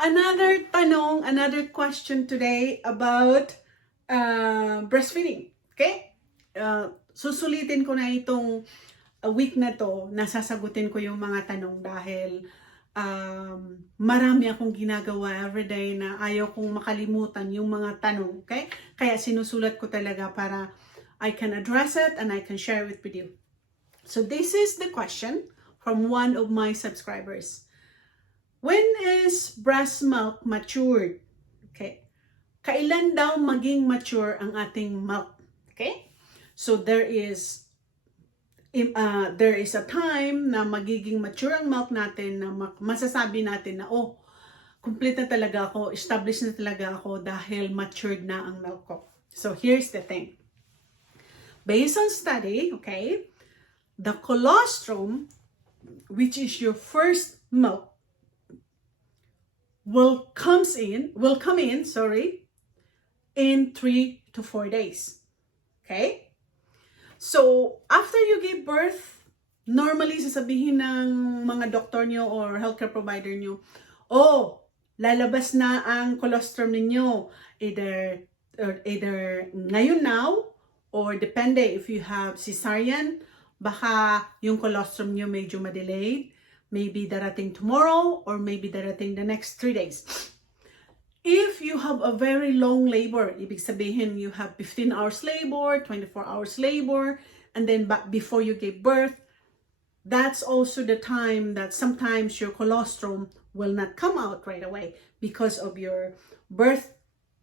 Another tanong, another question today about breastfeeding. Okay? Susulitin ko na itong week na to, nasasagutin ko yung mga tanong dahil marami akong ginagawa everyday na ayaw kong makalimutan yung mga tanong. Okay? Kaya sinusulat ko talaga para I can address it and I can share it with you. So this is the question from one of my subscribers. When is breast milk matured? Okay. Kailan daw maging mature ang ating milk? Okay? So there is a time na magiging mature ang milk natin na masasabi natin na complete na talaga ako, established na talaga ako dahil matured na ang milk ko. So here's the thing. Based on study, okay, the colostrum, which is your first milk, will come in in 3 to 4 days. Okay? So, after you give birth, normally sasabihin ng mga doktor nyo or healthcare provider nyo, lalabas na ang colostrum ninyo. Either ngayon now, or depende if you have cesarean, baka yung colostrum nyo medyo ma-delayed. Maybe darating tomorrow or maybe darating the next 3 days. If you have a very long labor, ibig sabihin you have 15 hours labor, 24 hours labor, and then before you give birth, that's also the time that sometimes your colostrum will not come out right away because of your birth,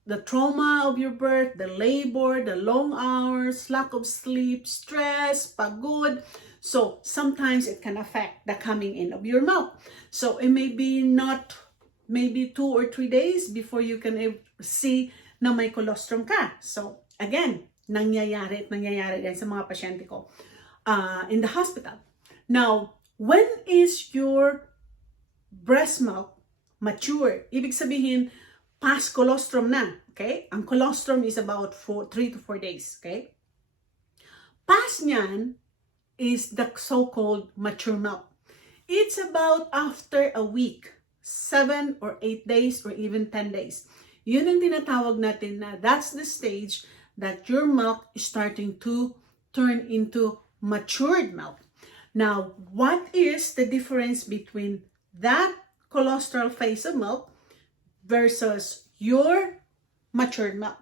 the trauma of your birth, the labor, the long hours, lack of sleep, stress, pagod. So sometimes it can affect the coming in of your milk. So it may be maybe 2 or 3 days before you can see na may colostrum ka. So again, nangyayari din sa mga pasyente ko in the hospital. Now, when is your breast milk mature? Ibig sabihin, past colostrum na. Okay? Ang colostrum is about 3 to 4 days. Okay? Past niyan is the so-called mature milk. It's about after a week, 7 or 8 days or even 10 days. Yun ang tinatawag natin na that's the stage that your milk is starting to turn into matured milk. Now, what is the difference between that colostral phase of milk versus your matured milk?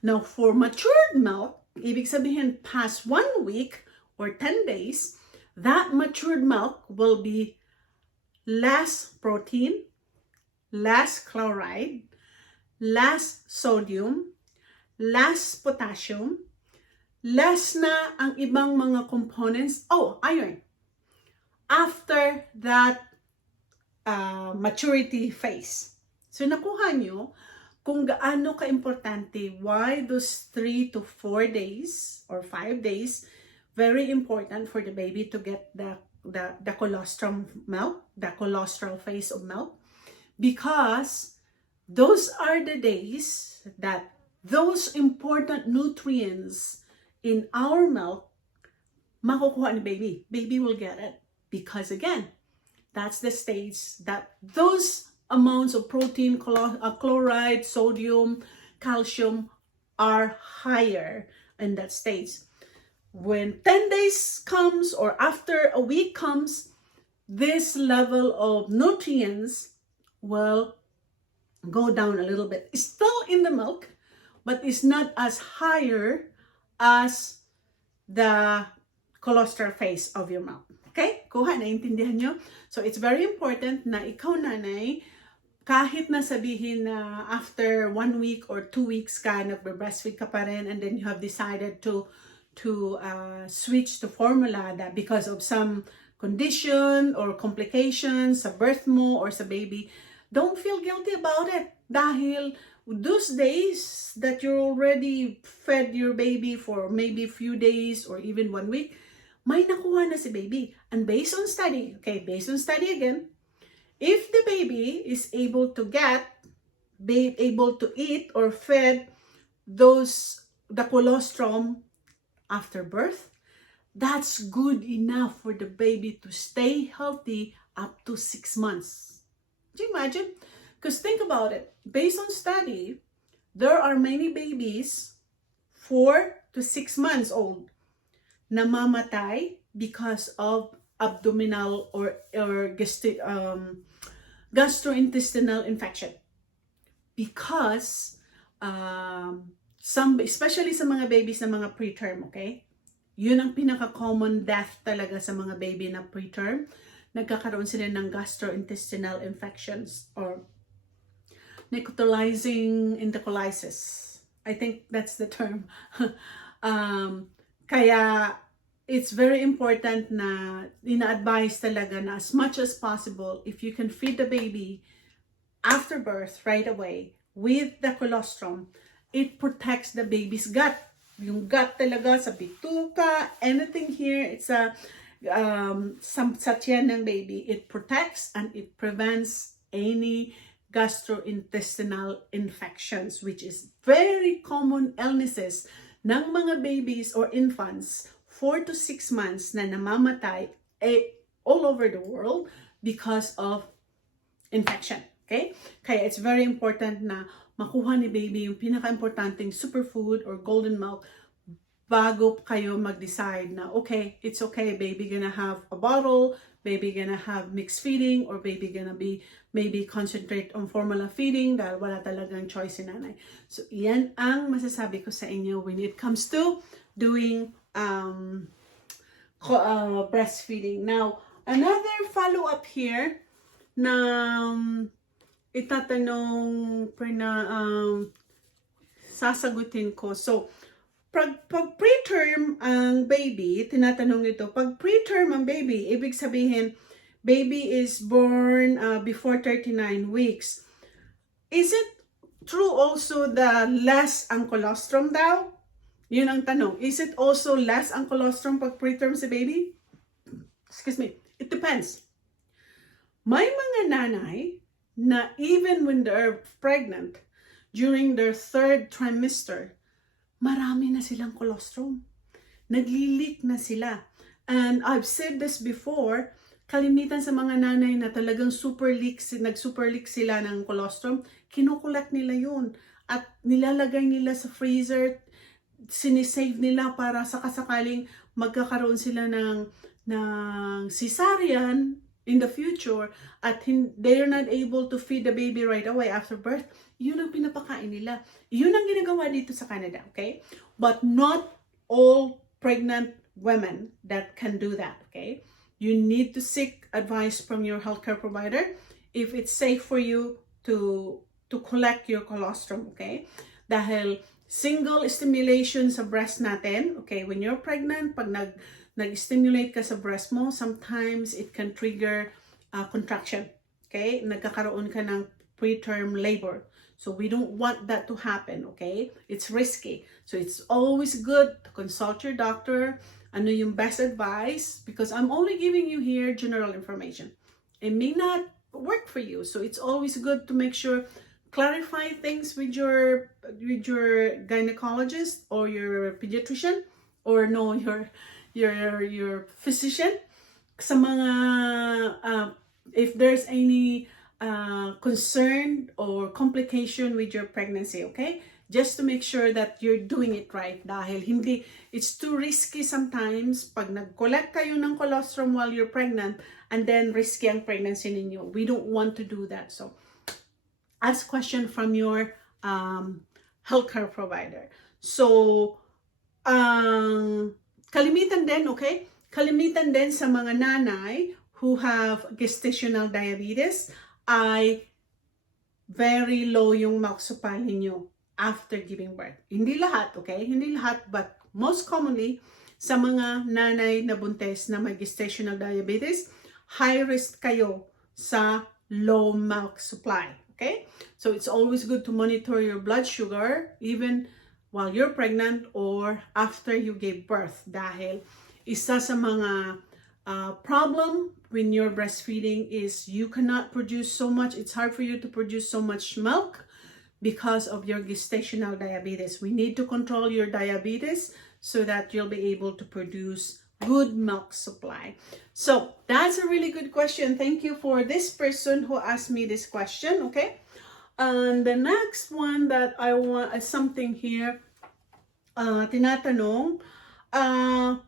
Now, for matured milk, ibig sabihin past 1 week or 10 days, that matured milk will be less protein, less chloride, less sodium, less potassium, less na ang ibang mga components, iron. After that maturity phase. So nakuha nyo kung gaano ka-importante, why those 3 to 4 days or 5 days very important for the baby to get the colostrum milk, the colostral phase of milk, because those are the days that those important nutrients in our milk makukuha ni baby. Baby will get it because again, that's the stage that those amounts of protein, chloride, sodium, calcium are higher in that stage. When 10 days comes or after a week comes, this level of nutrients will go down a little bit. It's still in the milk, but it's not as higher as the colostral phase of your milk. Okay? Kuha, naintindihan nyo? So it's very important na ikaw, nanay, kahit na sabihin na after 1 week or 2 weeks ka, nagbe-breastfeed ka pa rin, and then you have decided to switch to formula that because of some condition or complications sa birth mo or sa baby, don't feel guilty about it. Dahil those days that you're already fed your baby for maybe a few days or even 1 week, may nakuha na si baby. And based on study again, if the baby is able to eat or fed the colostrum after birth, that's good enough for the baby to stay healthy up to 6 months. Do you imagine? Because think about it, based on study, there are many babies 4 to 6 months old namamatay because of abdominal or gastrointestinal infection. Because especially sa mga babies na mga preterm, okay? Yun ang pinaka-common death talaga sa mga baby na preterm. Nagkakaroon sila ng gastrointestinal infections or necrotizing enterocolysis. I think that's the term. Kaya it's very important na ina-advise talaga na as much as possible, if you can feed the baby after birth right away with the colostrum, it protects the baby's gut. Yung gut talaga sa bituka, anything here, it's a sa tiyan ng baby, it protects and it prevents any gastrointestinal infections, which is very common illnesses ng mga babies or infants 4 to 6 months na namamatay all over the world because of infection. Okay? Kaya it's very important na makuha ni baby yung pinaka-importanting superfood or golden milk bago kayo mag-decide na, okay, it's okay, baby gonna have a bottle, baby gonna have mixed feeding, or baby gonna be maybe concentrate on formula feeding dahil wala talagang choice si nanay. So, yan ang masasabi ko sa inyo when it comes to doing breastfeeding. Now, another follow-up here na itatanong sasagutin ko. So, pag preterm ang baby, tinatanong ito, pag preterm ang baby, ibig sabihin, baby is born before 39 weeks. Is it true also the less ang colostrum daw? Yun ang tanong. Is it also less ang colostrum pag preterm si baby? Excuse me. It depends. May mga nanay na even when they're pregnant, during their 3rd trimester, marami na silang colostrum. Naglilik na sila. And I've said this before, kalimitan sa mga nanay na talagang nag-super leak sila ng colostrum, kinukulak nila yun. At nilalagay nila sa freezer, sinisave nila para sakasakaling magkakaroon sila ng cesarean in the future at they're not able to feed the baby right away after birth. Yun ang pinapakain nila. Yun ang ginagawa dito sa Canada, okay? But not all pregnant women that can do that, okay? You need to seek advice from your healthcare provider if it's safe for you to collect your colostrum, okay? Dahil single stimulation sa breast natin, okay, when you're pregnant, pag nag-stimulate ka sa breast mo, sometimes it can trigger contraction, okay? Nagkakaroon ka ng preterm labor. So we don't want that to happen, okay? It's risky. So it's always good to consult your doctor. Ano yung best advice? Because I'm only giving you here general information. It may not work for you. So it's always good to make sure, clarify things with your gynecologist or your pediatrician or no, your physician. Sa mga, if there's any concern or complication with your pregnancy, okay? Just to make sure that you're doing it right. Dahil it's too risky sometimes pag nag-collect kayo ng colostrum while you're pregnant and then risky ang pregnancy ninyo. We don't want to do that. So, ask question from your healthcare provider. So, kalimitan din, okay? Kalimitan din sa mga nanay who have gestational diabetes ay very low yung milk supply ninyo after giving birth. Hindi lahat, okay? Hindi lahat, but most commonly, sa mga nanay na buntis na may gestational diabetes, high risk kayo sa low milk supply, okay? So it's always good to monitor your blood sugar even while you're pregnant or after you gave birth dahil isa sa mga problem when you're breastfeeding is you cannot produce so much. It's hard for you to produce so much milk because of your gestational diabetes. We need to control your diabetes so that you'll be able to produce good milk supply. So that's a really good question. Thank you for this person who asked me this question, okay? And the next one that I want is something here, tinatanong,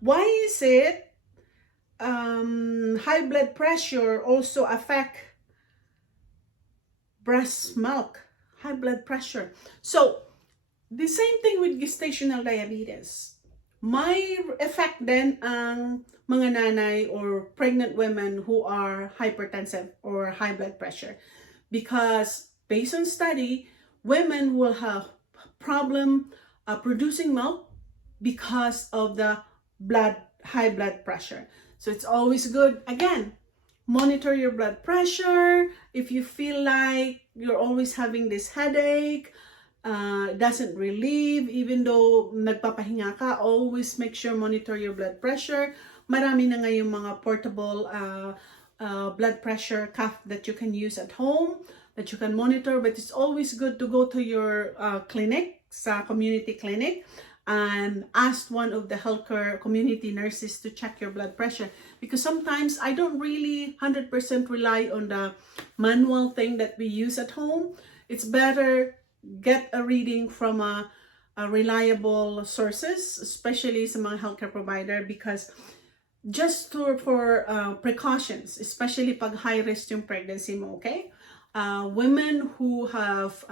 why is it high blood pressure also affect breast milk? High blood pressure. So, the same thing with gestational diabetes. May effect din ang mga nanay or pregnant women who are hypertensive or high blood pressure. Because based on study, women will have problem producing milk because of the high blood pressure. So it's always good, again, monitor your blood pressure. If you feel like you're always having this headache, doesn't relieve, even though nagpapahinga ka, always make sure monitor your blood pressure. Marami na ngayong mga portable blood pressure cuff that you can use at home, that you can monitor, but it's always good to go to your clinic, sa community clinic, and ask one of the healthcare community nurses to check your blood pressure, because sometimes I don't really 100% rely on the manual thing that we use at home. It's better get a reading from a reliable sources, especially sa mga healthcare provider, because just for precautions, especially pag high risk yung pregnancy mo, okay? Women who have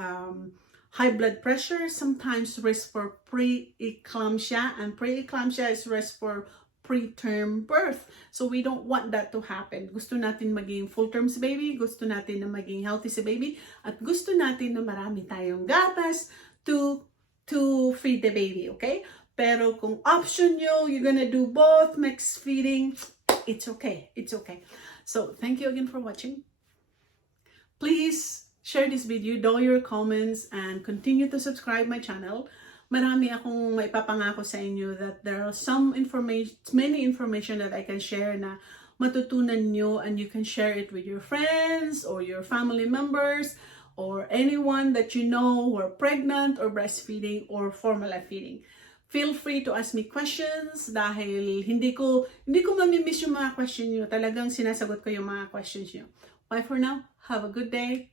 high blood pressure sometimes risk for preeclampsia, and preeclampsia is risk for preterm birth. So we don't want that to happen. Gusto natin maging full-term si baby, gusto natin na maging healthy si baby, at gusto natin na marami tayong gatas to feed the baby, okay? Pero kung option nyo, you're gonna do both, mixed feeding, it's okay. It's okay. So thank you again for watching. Please share this video, do your comments, and continue to subscribe my channel. Marami akong maipapangako sa inyo that there are many information that I can share na matutunan nyo, and you can share it with your friends or your family members or anyone that you know who are pregnant or breastfeeding or formula feeding. Feel free to ask me questions dahil hindi ko mamimiss yung mga questions nyo. Talagang sinasagot ko yung mga questions nyo. Bye for now. Have a good day.